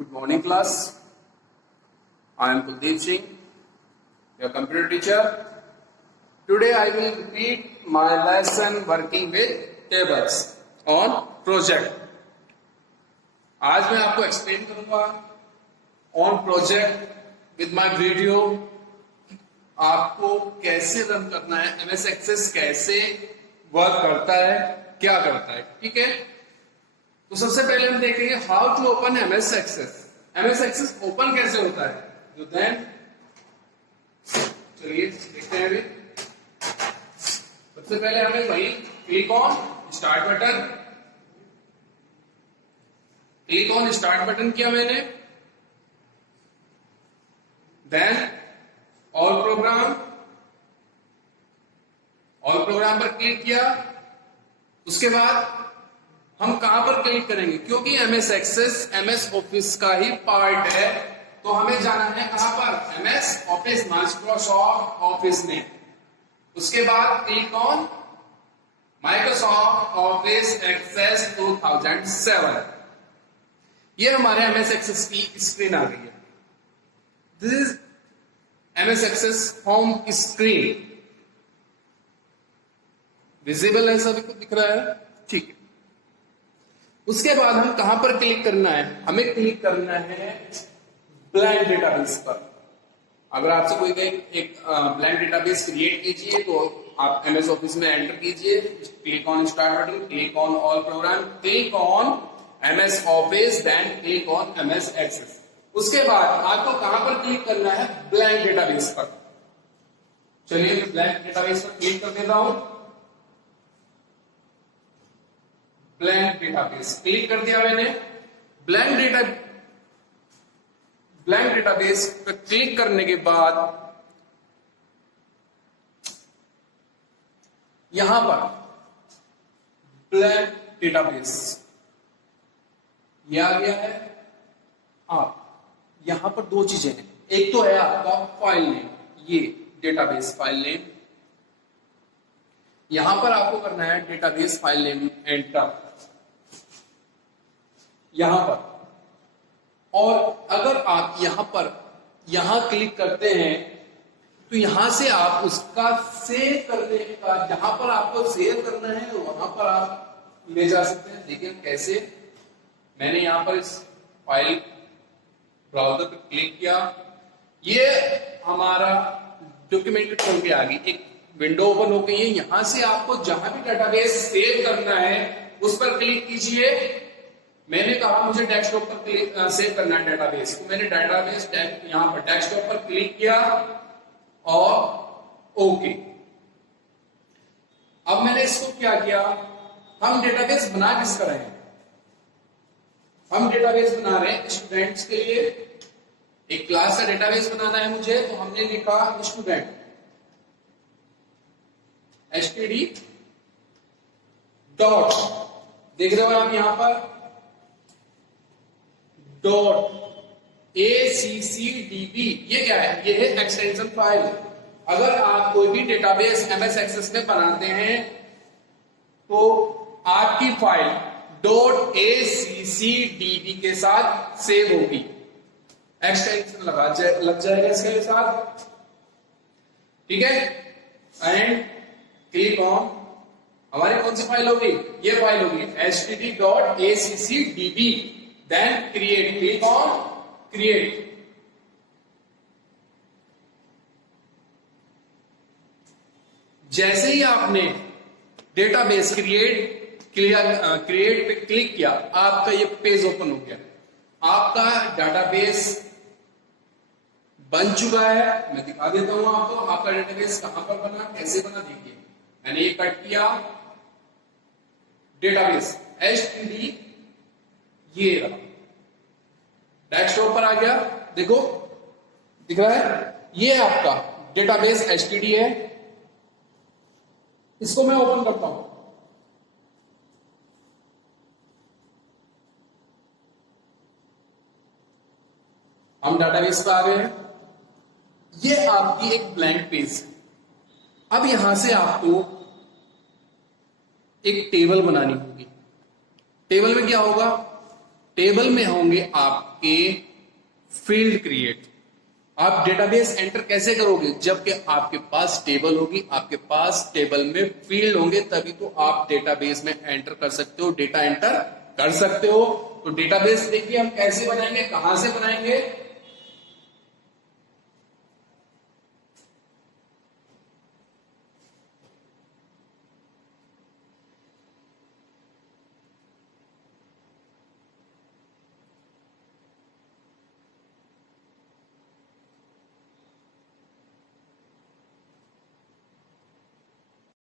Good morning, class. I am Kuldeep Singh, your computer teacher. Today I will repeat my lesson working with tables on project. आज मैं आपको explain करूंगा on project with my video आपको कैसे run करना है, MS access कैसे work करता है, क्या करता है। ठीक है, तो सबसे पहले हम देखेंगे how to open MS Access. MS Access open कैसे होता है, तो देन चलिए देखते हैं। अभी सबसे पहले हमें वही click on start button, click on start button किया मैंने, then all program, all program पर क्लिक किया। उसके बाद हम कहां पर क्लिक करेंगे, क्योंकि एमएस एक्सेस एमएस ऑफिस का ही पार्ट है, तो हमें जाना है कहां पर, एमएस ऑफिस, माइक्रोसॉफ्ट ऑफिस में। उसके बाद click on Microsoft Office Access 2007। ये हमारे एमएस एक्सेस की स्क्रीन आ गई है। This is MS Access home screen. Visible है, सभी को दिख रहा है? ठीक है। उसके बाद हम कहां पर क्लिक करना है, हमें क्लिक करना है ब्लैंक डेटाबेस पर। अगर आपसे कोई कहे एक ब्लैंक डेटाबेस क्रिएट कीजिए, तो आप एमएस ऑफिस में एंटर कीजिए, click on start button, click on all program, click on MS Office, then click on MS Access. उसके बाद आपको कहां पर क्लिक करना है, ब्लैंक डेटाबेस पर। चलिए मैं ब्लैंक डेटाबेस पर क्लिक कर देता हूं। ब्लैंक डेटाबेस क्लिक कर दिया मैंने। ब्लैंक डेटाबेस पर क्लिक करने के बाद यहां पर ब्लैंक डेटाबेस ये आ गया है। आप यहां पर दो चीजें हैं, एक तो है आपका फाइल नेम, ये डेटाबेस फाइल नेम, यहां पर आपको करना है डेटाबेस फाइल नेम एंटर यहां पर। और अगर आप यहां क्लिक करते हैं तो यहां से आप उसका सेव करने का, जहां पर आपको सेव करना है वहां पर आप ले जा सकते हैं। देखिए कैसे, मैंने यहां पर इस फाइल ब्राउजर पर क्लिक किया, ये हमारा डॉक्यूमेंट खोल के आ गई, एक विंडो ओपन हो गई है। यहां से आपको जहां भी डेटाबेस सेव करना है उस पर क्लिक कीजिए। मैंने कहा मुझे डेस्कटॉप पर क्लिक सेव करना है डेटाबेस, तो मैंने डेटाबेस यहां पर डेस्कटॉप पर क्लिक किया और ओके। अब मैंने इसको क्या किया, हम डेटाबेस बना किसका रहे हैं, हम डेटाबेस बना रहे हैं स्टूडेंट्स के लिए। एक क्लास का डेटाबेस बनाना है मुझे, तो हमने लिखा स्टूडेंट std डॉट, देख रहे हो आप यहां पर डॉट ACCDB, ये क्या है, ये है एक्सटेंशन फाइल। अगर आप कोई भी डेटाबेस एमएस एक्सेस में बनाते हैं तो आपकी फाइल डॉट ACCDB के साथ सेव होगी, एक्सटेंशन लग जाएगा इसके साथ। ठीक है, एंड क्लिक ऑन, हमारी कौन सी फाइल होगी, ये फाइल होगी std.accdb, then create, click on create. जैसे ही आपने डेटाबेस क्रिएट पे क्लिक किया, आपका ये पेज ओपन हो गया, आपका डेटाबेस बन चुका है। मैं दिखा देता हूं आपको, आपका डेटाबेस कहां पर बना, कैसे बना। देखिए मैंने ये कट किया, डेटाबेस std ये रहा, डेस्कटॉप पर आ गया, देखो दिख रहा है, ये आपका डेटाबेस std है। इसको मैं ओपन करता हूं, हम डेटाबेस पर आ गए हैं। ये आपकी एक ब्लैंक पेज है। अब यहां से आपको एक टेबल बनानी होगी। टेबल में क्या होगा, टेबल में होंगे आपके फील्ड क्रिएट। आप डेटाबेस एंटर कैसे करोगे? जबकि आपके पास टेबल होगी, आपके पास टेबल में फील्ड होंगे, तभी तो आप डेटाबेस में एंटर कर सकते हो, डेटा एंटर कर सकते हो। तो डेटाबेस देखिए हम कैसे बनाएंगे, कहां से बनाएंगे?